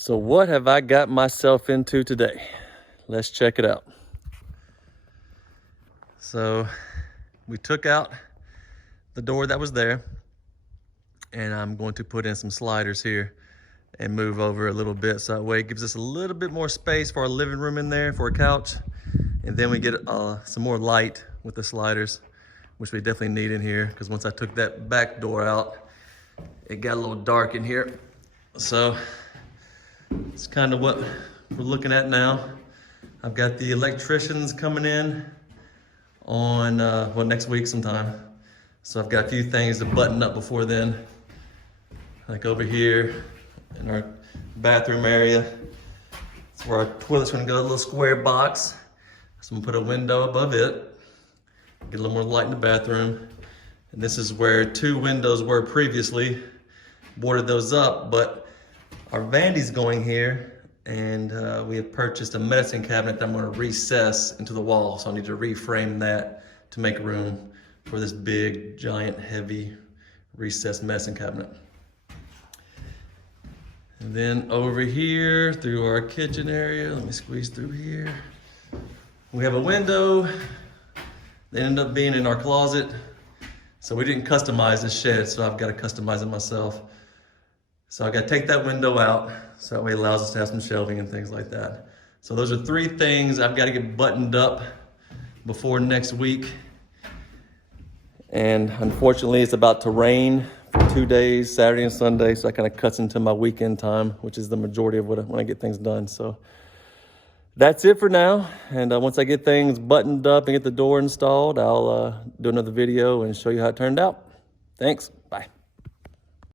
So what have I got myself into today? Let's check it out. So we took out the door that was there, and I'm going to put in some sliders here and move over a little bit, so that way it gives us a little bit more space for our living room in there for a couch. And then we get some more light with the sliders, which we definitely need in here, because once I took that back door out, it got a little dark in here. So it's kind of what we're looking at now. I've got the electricians coming in on, next week sometime. So I've got a few things to button up before then. Like over here in our bathroom area, that's where our toilet's gonna go, a little square box. So I'm gonna put a window above it, get a little more light in the bathroom. And this is where 2 windows were previously. Boarded those up, but our vandy's going here, and we have purchased a medicine cabinet that I'm gonna recess into the wall. So I need to reframe that to make room for this big, giant, heavy recessed medicine cabinet. And then over here through our kitchen area, let me squeeze through here. We have a window that ended up being in our closet. So we didn't customize this shed, so I've got to customize it myself. So I got to take that window out, so that way it allows us to have some shelving and things like that. So those are 3 things I've got to get buttoned up before next week. And unfortunately, it's about to rain for 2 days, Saturday and Sunday, so that kind of cuts into my weekend time, which is the majority of when I get things done. So that's it for now. And once I get things buttoned up and get the door installed, I'll do another video and show you how it turned out. Thanks.